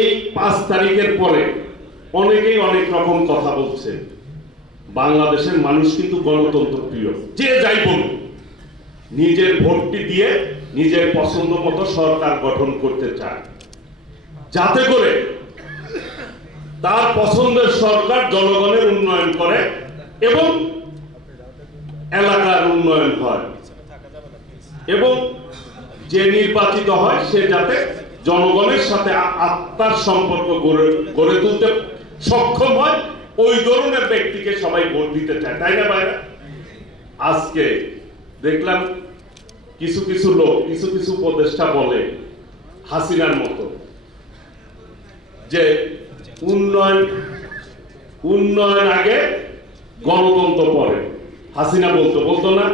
এই 5 তারিখের পরে অনেকেই অনেক রকম কথা বলছে। বাংলাদেশের মানুষ কিন্তু গণতন্ত্র প্রিয়, যে যাই বলুন, নিজের ভোটটি দিয়ে নিজের পছন্দ মতো সরকার গঠন করতে চায়, যাতে করে তার পছন্দের সরকার জনগণের উন্নয়ন করে এবং এলাকার উন্নয়ন হয়, এবং যে নির্বাচিত হয় সে যাতে জনগণের সাথে আত্মার সম্পর্ক গড়ে তুলতে সক্ষম হয়, ওই ধরনের ব্যক্তিকে সবাই ভোট দিতে চায়, তাই না ভাইরা? আজকে দেখলাম কিছু কিছু লোক, কিছু কিছু উপদেষ্টা বলে হাসিনার মতো যে উন্নয়ন আগে গণতন্ত্র পরে। হাসিনা বলতো না,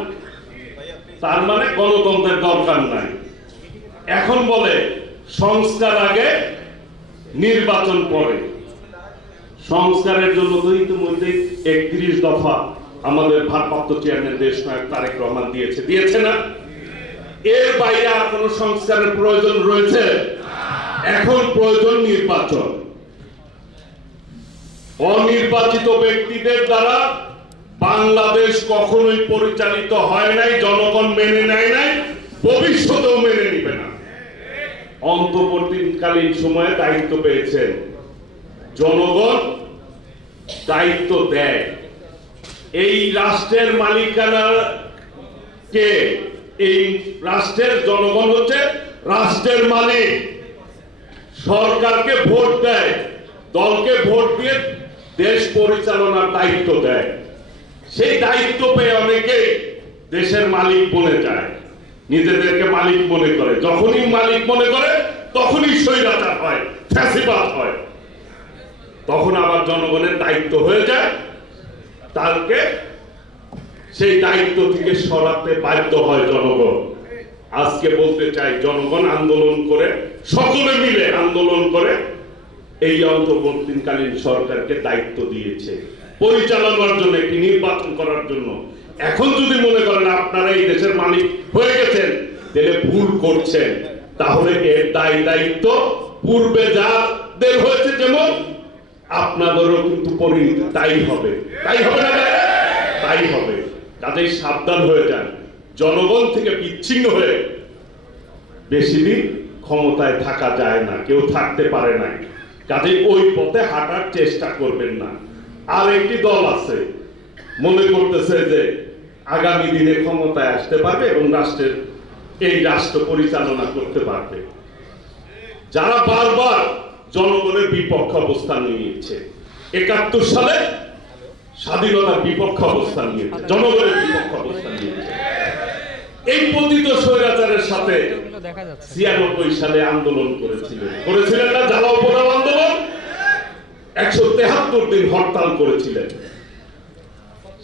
তার মানে গণতন্ত্রের দরকার নাই। এখন বলে সংস্কার আগে নির্বাচন পরে। সংস্কারের জন্য তো ইতিমধ্যে 31 দফা আমাদের ভারপ্রাপ্ত চেয়ারম্যান দেশনায়ক তারেক রহমান দিয়েছে না? এর বাইরে আর কোন সংস্কারের প্রয়োজন রয়েছে? এখন প্রয়োজন নির্বাচন। অনির্বাচিত ব্যক্তিদের দ্বারা বাংলাদেশ কখনোই পরিচালিত হয় নাই, জনগণ মেনে নেয় নাই, ভবিষ্যতেও মেনে নিবে না। অন্তর্বর্তীকালীন সময়ে দায়িত্ব পেয়েছেন, জনগণ দায়িত্ব দেয়। এই রাষ্ট্রের মালিকানা কে? এই রাষ্ট্রের জনগণ হচ্ছে রাষ্ট্রের মালিক। সরকারকে ভোট দেয়, দলকে ভোট দিয়ে দেশ পরিচালনার দায়িত্ব দেয়। সেই দায়িত্ব পেয়ে অনেকে দেশের মালিক বনে যায়, নিজেদেরকে মালিক মনে করে। যখনই মালিক মনে করে তখনই স্বৈরাচার হয়, ফ্যাসিবাদ হয়। তখন আবার জনগণের দায়িত্ব হয়ে যায়, তাকে সেই দায়িত্ব থেকে সরাতে বাধ্য হয় জনগণ। আজকে বলতে চাই, জনগণ আন্দোলন করে, সকলে মিলে আন্দোলন করে এই অন্তর্বর্তীকালীন সরকারকে দায়িত্ব দিয়েছে পরিচালনার জন্য, একটি নির্বাচন করার জন্য। এখন যদি মনে করেন আপনারা এই দেশের মালিক হয়ে গেছেন, তাহলে ভুল করছেন। তাহলে এর দায়িত্ব পূর্বে যাদের হয়েছে যেমন আপনাদেরও কিন্তু পরিণতি তাই হবে। তাই হবে না? তাই হবে। কাজেই সাবধান হয়ে যান। জনগণ থেকে বিচ্ছিন্ন হয়ে বেশি দিন ক্ষমতায় থাকা যায় না, কেউ থাকতে পারে না। কাজেই ওই পথে হাঁটার চেষ্টা করবেন না। আর একটি দল আছে মনে করতেছে যে আগামী দিনে ক্ষমতায় আসতে পারবে এবং এই রাষ্ট্র পরিচালনা করতে পারবে। যারা বারবার জনগণের বিপক্ষ অবস্থান নিয়েছে, 71 সালে স্বাধীনতার বিপক্ষ অবস্থান নিয়েছে, জনগণের বিপক্ষ অবস্থান নিয়েছে। এই পতিত স্বৈরাচারের সাথে 96 সালে আন্দোলন করেছিলেন না? জ্বালাও পোড়াও আন্দোলন, 173 দিন হরতাল করেছিলেন।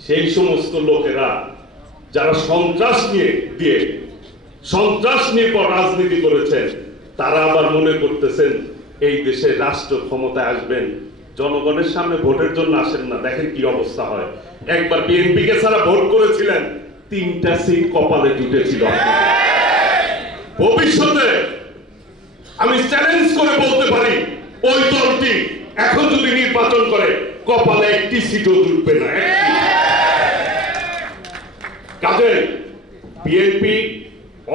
সেই সমস্ত লোকেরা যারা সন্ত্রাস নিয়ে পর রাজনীতি করেছেন, তারা আবার মনে করতেছেন এই দেশে রাষ্ট্র ক্ষমতায় আসবেন, জনগণের সামনে ভোটের জন্য আসেন না। দেখেন কি অবস্থা হয়। একবার বিএনপি কে ছাড়া ভোট করেছিলেন, 3টা সিট কপালে জুটেছিল। ভবিষ্যতে আমি চ্যালেঞ্জ করে বলতে পারি, ওই দলটি এখন যদি নির্বাচন করে কপালে একটি সিটও জুটবে না। কাজে বিএনপি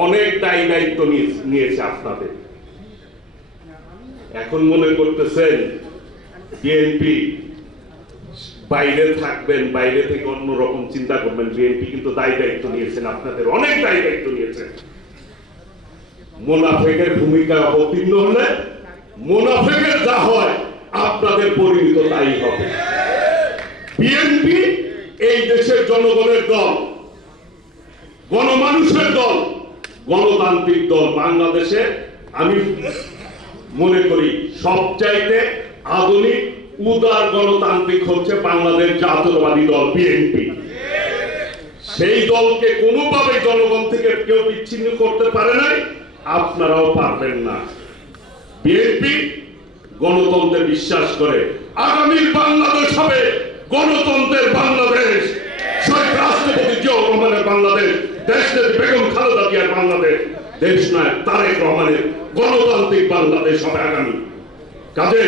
অনেক দায়িত্ব নিয়েছে আপনাদের। এখন মনে করতেছেন বিএনপি বাইরে থাকবেন, বাইরে থেকে অন্যরকম চিন্তা করবেন। বিএনপি কিন্তু দায়িত্ব নিয়েছেন, আপনাদের অনেক দায়িত্ব নিয়েছেন। মুনাফেকের ভূমিকা অবতীর্ণ হলে মুনাফেকের যা হয় আপনাদের পরিণত তাই হবে। বিএনপি এই দেশের জনগণের দল, গণমানুষের দল, গণতান্ত্রিক দল। বাংলাদেশে আমি মনে করি সবচাইতে আধুনিক উদার গণতান্ত্রিক হচ্ছে বাংলাদেশ জাতীয়তাবাদী দল বিএনপি। সেই দলকে কোনোভাবে জনগণ থেকে কেউ বিচ্ছিন্ন করতে পারে নাই, আপনারাও পারবেন না। বিএনপি গণতন্ত্রে বিশ্বাস করে। আগামীর বাংলাদেশ হবে গণতন্ত্রের বাংলাদেশ, শহীদ রাষ্ট্রপতি জিয়াউর রহমানের বাংলাদেশ, দেশনেত্রী বেগম খালেদা জিয়ার বাংলাদেশ, দেশনায়ক তারেক রহমানের গণতান্ত্রিক বাংলাদেশ হবে আগামী। কাজে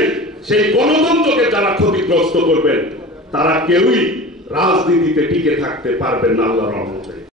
সেই গণতন্ত্রকে যারা ক্ষতিগ্রস্ত করবেন তারা কেউই রাজনীতিতে টিকে থাকতে পারবেন না আল্লাহর রহমতে।